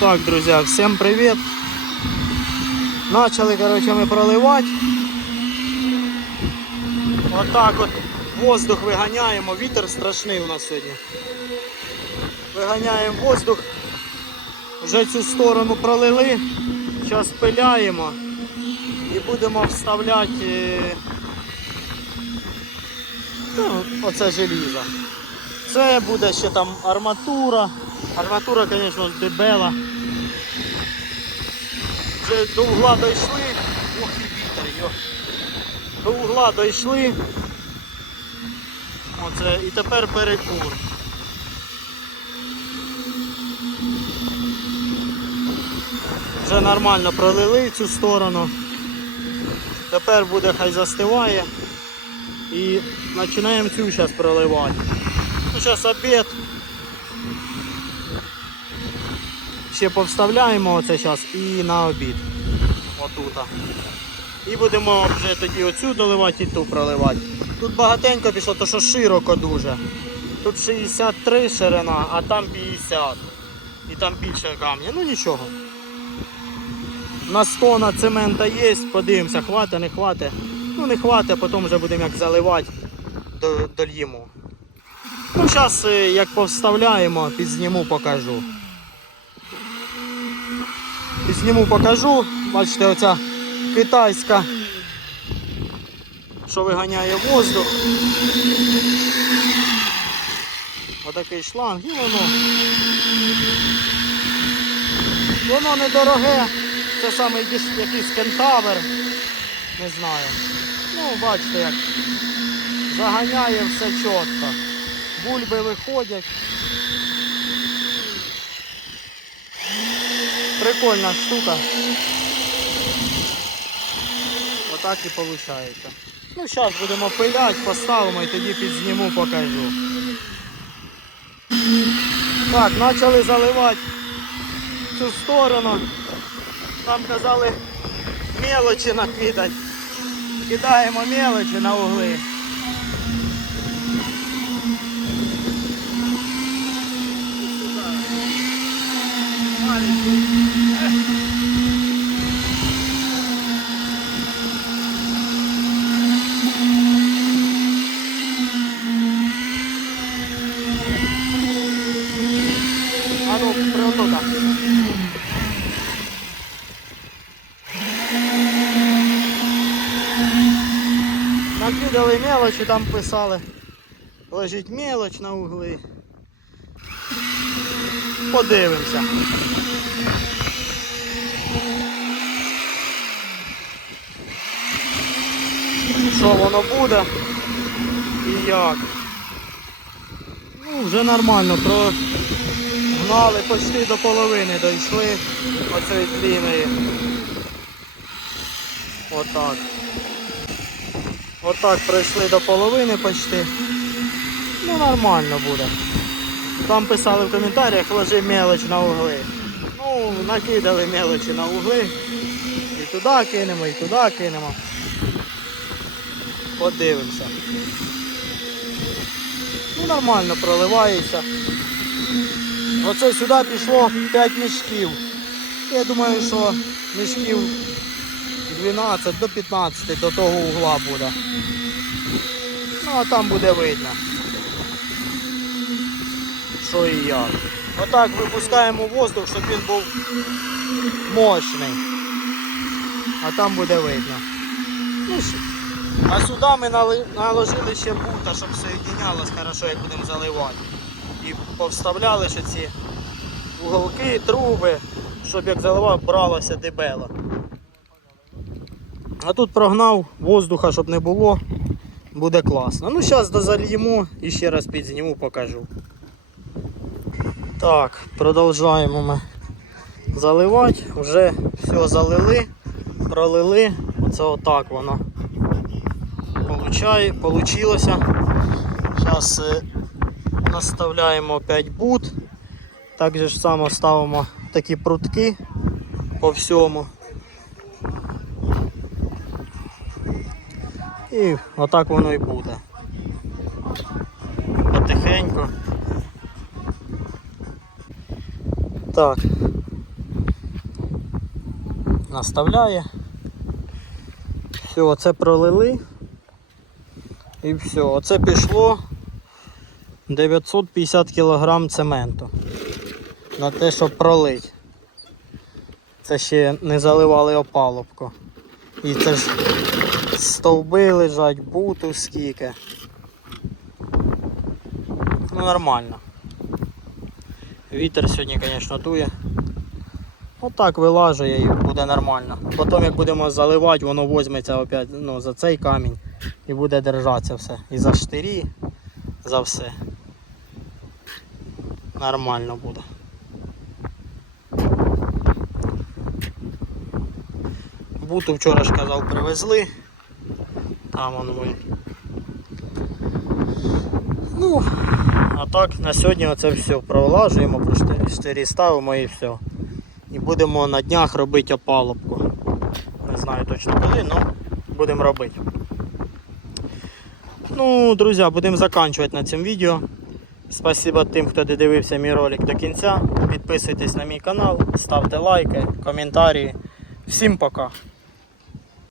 Так, друзі, всім привіт. Начали, короче, ми проливати. Отак от воздух виганяємо, вітер страшний у нас сьогодні. Виганяємо воздух. Вже цю сторону пролили. Зараз пиляємо і будемо вставляти е, ну, оце желізо. Це буде ще там арматура. Арматура, звісно, дебела. Вже до угла дійшли. Ох і вітер, йо. До угла дійшли. Оце, і тепер перекур. Вже нормально пролили цю сторону. Тепер буде хай застиває. І починаємо цю зараз проливати. Зараз обід. Ще повставляємо оце зараз і на обід. Отута. І будемо вже тоді оцю доливати і ту проливати. Тут багатенько пішло, то що широко дуже. Тут 63 ширина, а там 50. І там більше камня. Ну нічого. На 100 на цемента є, подивимося, хватить, не хватить. Ну не хватить, потім вже будемо як заливати, дольємо. Ну, зараз як повставляємо, підзніму, покажу. Підзніму, покажу. Бачите, оця китайська, що виганяє воздух. Отакий шланг і воно. Воно недороге. Це саме якийсь, кентавр. Не знаю. Ну, бачите, як заганяє все чітко. Бульби виходять. Прикольна штука. Отак і виходить. Ну, зараз будемо пиляти, поставимо і тоді підзніму, покажу. Так, почали заливати цю сторону. Там казали мелочі накидати. Кидаємо мелочі на угли. А ну, приготуйте. Накидали мелочі, там писали. Лежить мелоч на угли. Подивимося. Що воно буде і як. Ну, вже нормально, прогнали почти до половини, дійшли оцієї длинної. Отак. Отак пройшли до половини почти. Ну нормально буде. Там писали в коментарях, ложи мелоч на угли. Ну, накидали мелочі на угли. І туди кинемо, і туди кинемо. Подивимося. Ну нормально проливається. Оце сюди пішло 5 мішків. Я думаю, що мішків 12 до 15 до того угла буде. Ну а там буде видно. Що і як. Отак випускаємо воздух, щоб він був мощний. А там буде видно. Ну, а сюди ми наложили ще бута, щоб соєдинялось хорошо, як будемо заливати. І повставляли ще ці уголки, труби, щоб як заливав, бралося дебело. А тут прогнав воздуха, щоб не було. Буде класно. Ну, зараз дозальємо і ще раз підзніму, покажу. Так, продовжуємо ми заливати. Вже все залили, пролили. Оце отак воно получає, получилося. Зараз наставляємо опять бут. Так же ж само ставимо такі прутки по всьому. І отак воно і буде. Потихеньку. Так, наставляє. Все, оце пролили. І все, оце пішло 950 кг цементу. На те, щоб пролить. Це ще не заливали опалубку. І це ж стовби лежать, буту скільки. Ну нормально. Вітер сьогодні, звісно, дує. Отак вилажує і буде нормально. Потім як будемо заливати, воно візьметься опять ну, за цей камінь і буде держатися все. І за штирі, за все. Нормально буде. Буту вчора ж казав привезли. Там он. Ну, а так на сьогодні оце все пролажуємо, про штирі- штирі ставимо і все. І будемо на днях робити опалубку. Не знаю точно коли, але будемо робити. Ну, друзі, будемо закінчувати на цьому відео. Спасибо тим, хто додивився мій ролик до кінця. Підписуйтесь на мій канал, ставте лайки, коментарі. Всім пока!